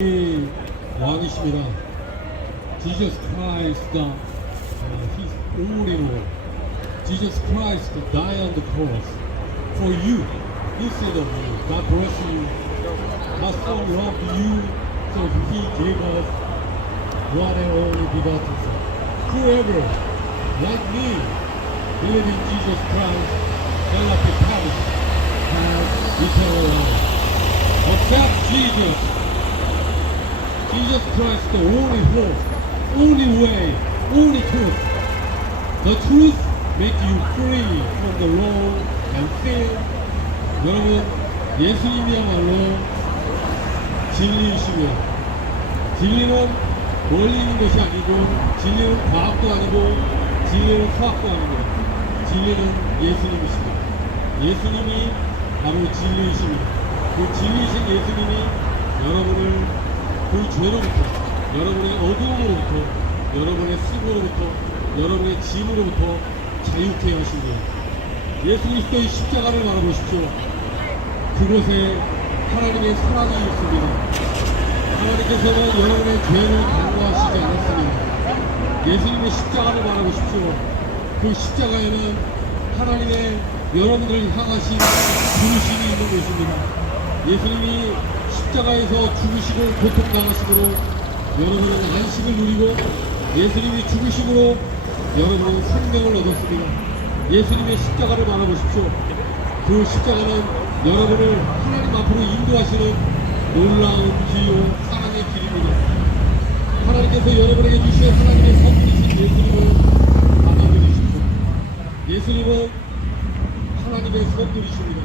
왕이십니다. Jesus Christ, His only Lord. Jesus Christ died on the cross for you instead of you. God bless you. God so loved you, so He gave us one and only begotten Son. Whoever, like me, believe in Jesus Christ, shall not be perished, have eternal life. Accept Jesus. Jesus Christ, the only hope, only way, only truth. The truth makes you free from the law and sin. 여러분, 예수님이야말로 진리이시며, 진리는 멀리 있는 것이 아니고, 진리는 과학도 아니고, 진리는 수학도 아니고, 진리는 예수님이십니다. 예수님이 바로 진리이십니다. 그 진리이신 예수님이 여러분을 그 죄로부터, 여러분의 어두움으로부터, 여러분의 수고로부터, 여러분의 짐으로부터 자유케 하십니다. 예수 그리스도의 십자가를 바라보십시오. 그곳에 하나님의 사랑이 있습니다. 하나님께서는 여러분의 죄를 강구하시지 않았습니다. 예수님의 십자가를 바라보십시오. 그 십자가에는 하나님의 여러분들을 향하신 부르심이 있는 것입니다. 예수님이 십자가에서 죽으시고 고통당하심으로 여러분은 안식을 누리고, 예수님이 죽으심으로 여러분은 생명을 얻었습니다. 예수님의 십자가를 바라보십시오. 그 십자가는 여러분을 하나님 앞으로 인도하시는 놀라운 길이요 사랑의 길입니다. 하나님께서 여러분에게 주신 하나님의 선물이신 예수님을 받아들이십시오. 예수님은 하나님의 선물이십니다.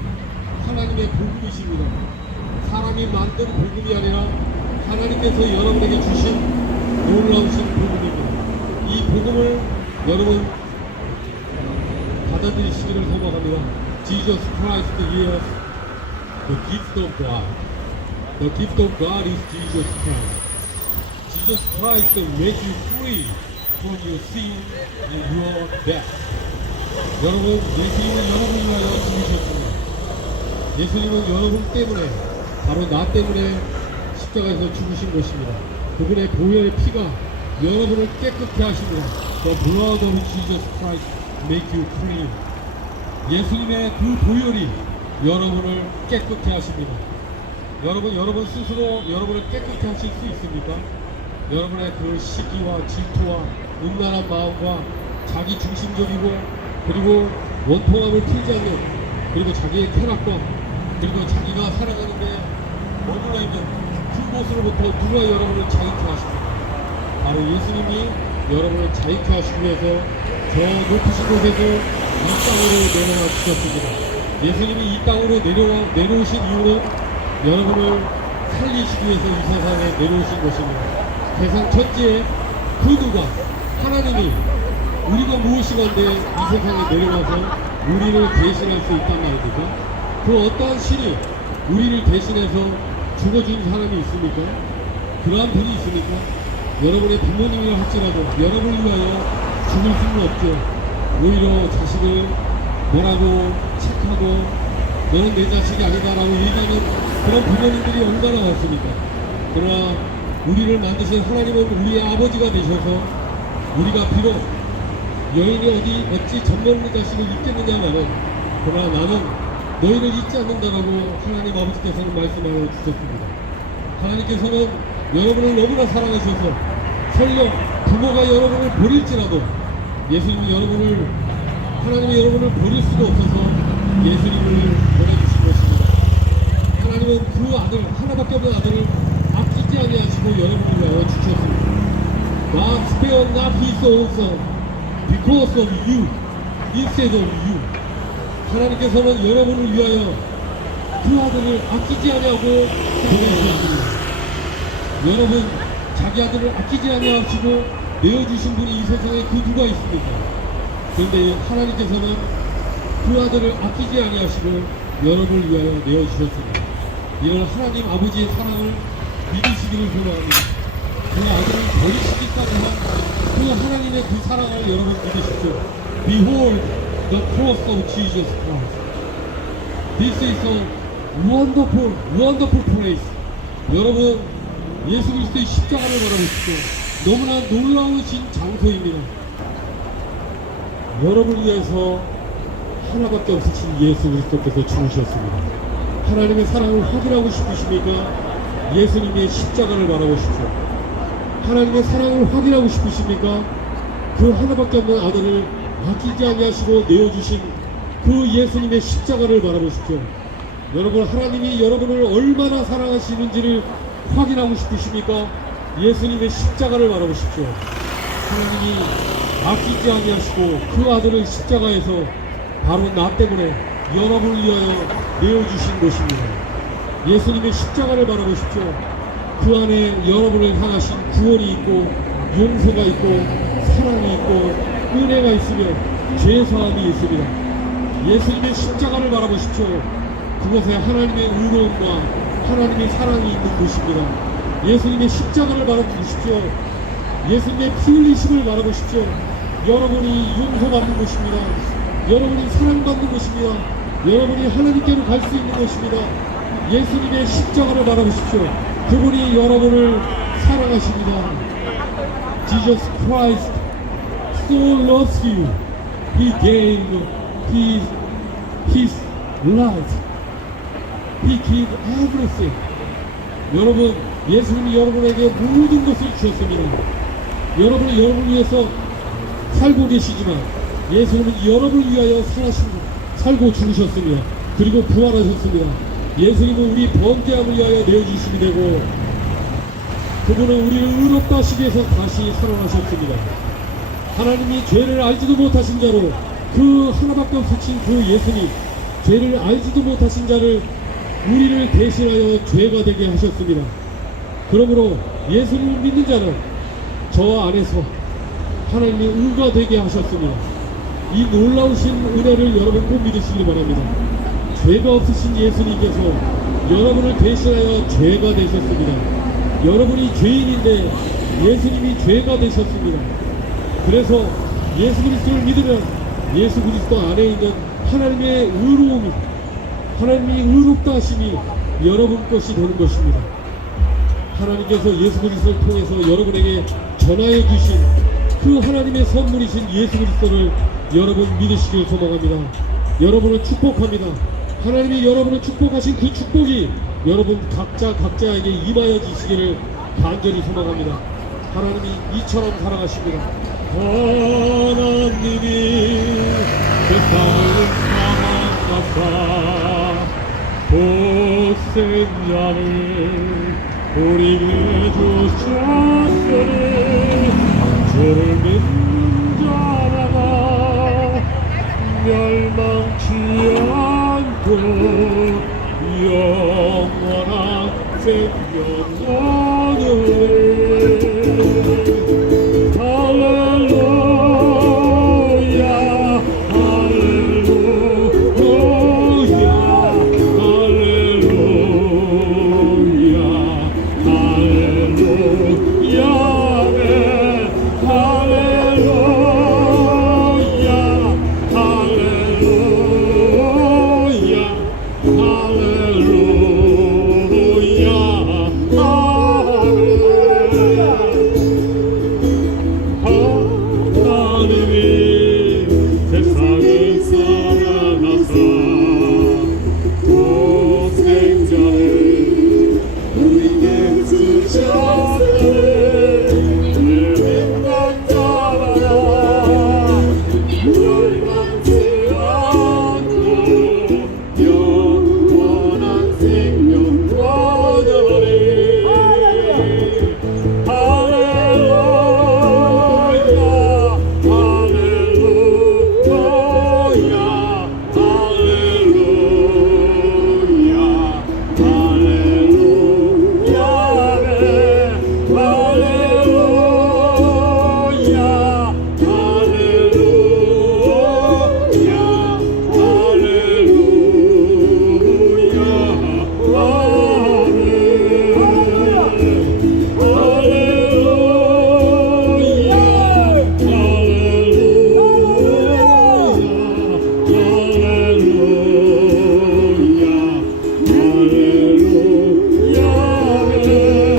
하나님의 복음이십니다. 사람이 만든 복음이 아니라 하나님께서 여러분에게 주신 놀라우신 복음입니다. 이 복음을 여러분 받아들이시기를 소망합니다. Jesus Christ is the gift of God. The gift of God is Jesus Christ. Jesus Christ makes you free from your sin and your death. 여러분, 예수님은 여러분을 위하여 죽으셨습니다. 예수님은 여러분 때문에, 바로 나 때문에 십자가에서 죽으신 것입니다. 그분의 보혈의 피가 여러분을 깨끗게 하십니다. The blood of Jesus Christ make you clean. 예수님의 그 보혈이 여러분을 깨끗게 하십니다. 여러분 스스로 여러분을 깨끗게 하실 수 있습니까? 여러분의 그 시기와 질투와 음란한 마음과 자기 중심적이고, 그리고 원통함을 튀지 않는, 그리고 자기의 쾌락과, 그리고 자기가 살아가는데 머물러 있는 그곳으로부터 누가 여러분을 자유케 하십니까? 바로 예수님이 여러분을 자유케 하시기 위해서 저 높으신 곳에서 이 땅으로 내려와 주셨습니다. 예수님이 이 땅으로 내려오신 이유는 여러분을 살리시기 위해서 이 세상에 내려오신 것입니다. 세상 천지에 그 누가, 하나님이 우리가 무엇이건데 이 세상에 내려와서 우리를 대신할 수 있단 말입니까? 그 어떠한 신이 우리를 대신해서 죽어준 사람이 있습니까? 그러한 분이 있습니까? 여러분의 부모님이라 할지라도 여러분을 위하여 죽을 수는 없죠. 오히려 자식을 뭐라고 책하고 너는 내 자식이 아니다라고 얘기하는 그런 부모님들이 얼마나 많습니까? 그러나 우리를 만드신 하나님은 우리의 아버지가 되셔서 우리가 비록 여인이 어찌 젖먹는 자식을 잊겠느냐마는, 그러나 나는 너희를 잊지 않는다라고 하나님 아버지께서는 말씀하여 주셨습니다. 하나님께서는 여러분을 너무나 사랑하셔서 설령 부모가 여러분을 버릴지라도 예수님이 하나님이 여러분을 버릴 수가 없어서 예수님을 보내주신 것입니다. 하나님은 그 아들, 하나밖에 없는 아들을 아끼지 아니하시고 여러분을 위하여 주셨습니다. God spared not his own son because of you, instead of you. 하나님께서는 여러분을 위하여 그 아들을 아끼지 아니하고 보내주셨습니다. 여러분, 자기 아들을 아끼지 아니하시고 내어주신 분이 이 세상에 그 누가 있습니까? 그런데 하나님께서는 그 아들을 아끼지 아니하시고 여러분을 위하여 내어주셨습니다. 이런 하나님 아버지의 사랑을 믿으시기를 소망합니다. 그 아들을 버리시기까지만 그 하나님의 그 사랑을 여러분 믿으십시오. Behold the cross of Jesus Christ. This is a wonderful place. 여러분, 예수 그리스도의 십자가를 바라보십시오. 너무나 놀라우신 장소입니다. 여러분을 위해서 하나밖에 없으신 예수 그리스도께서 죽으셨습니다. 하나님의 사랑을 확인하고 싶으십니까? 예수님의 십자가를 바라보십시오. 하나님의 사랑을 확인하고 싶으십니까? 그 하나밖에 없는 아들을 아끼지 아니하시고 내어주신 그 예수님의 십자가를 바라보십시오. 여러분, 하나님이 여러분을 얼마나 사랑하시는지를 확인하고 싶으십니까? 예수님의 십자가를 바라보십시오. 하나님이 아끼지 아니하시고 그 아들을 십자가에서 바로 나 때문에 여러분을 위하여 내어주신 것입니다. 예수님의 십자가를 바라보십시오. 그 안에 여러분을 향하신 구원이 있고 용서가 있고 사랑이 있고 은혜가 있으며 죄사함이 있습니다. 예수님의 십자가를 바라보십시오. 그곳에 하나님의 의로움과 하나님의 사랑이 있는 곳입니다. 예수님의 십자가를 바라보십시오. 예수님의 피 흘리심을 바라보십시오. 여러분이 용서받는 곳입니다. 여러분이 사랑받는 곳입니다. 여러분이 하나님께로 갈 수 있는 곳입니다. 예수님의 십자가를 바라보십시오. 그분이 여러분을 사랑하십니다. Jesus Christ so loves you. He gave his life. He gave everything. 여러분, 예수님이 여러분에게 모든 것을 주셨습니다. 여러분은 여러분을 위해서 살고 계시지만 예수님은 여러분을 위하여 살고 죽으셨습니다. 그리고 부활하셨습니다. 예수님은 우리 범죄함을 위하여 내어주심이 되고 그분은 우리를 의롭다 하시기 위해서 다시 살아나셨습니다. 하나님이 죄를 알지도 못하신 자로 그 하나밖에 없으신 그 예수님, 죄를 알지도 못하신 자를 우리를 대신하여 죄가 되게 하셨습니다. 그러므로 예수님을 믿는 자는 저 안에서 하나님의 의가 되게 하셨습니다. 이 놀라우신 은혜를 여러분 꼭 믿으시기 바랍니다. 죄가 없으신 예수님께서 여러분을 대신하여 죄가 되셨습니다. 여러분이 죄인인데 예수님이 죄가 되셨습니다. 그래서 예수 그리스도를 믿으면 예수 그리스도 안에 있는 하나님의 의로움이, 하나님이 의롭다 하심이 여러분 것이 되는 것입니다. 하나님께서 예수 그리스도를 통해서 여러분에게 전하여 주신 그 하나님의 선물이신 예수 그리스도를 여러분 믿으시길 소망합니다. 여러분을 축복합니다. 하나님이 여러분을 축복하신 그 축복이 여러분 각자에게 임하여 주시기를 간절히 소망합니다. 하나님이 이처럼 사랑하십니다. 하나님이 세상을 사랑하사 독생자를 우리에게 주셨으니 주를 믿는 자라가 멸망치 않고 영원한 생명 얻으리. 할렐루야, 할렐루야, 할렐루야.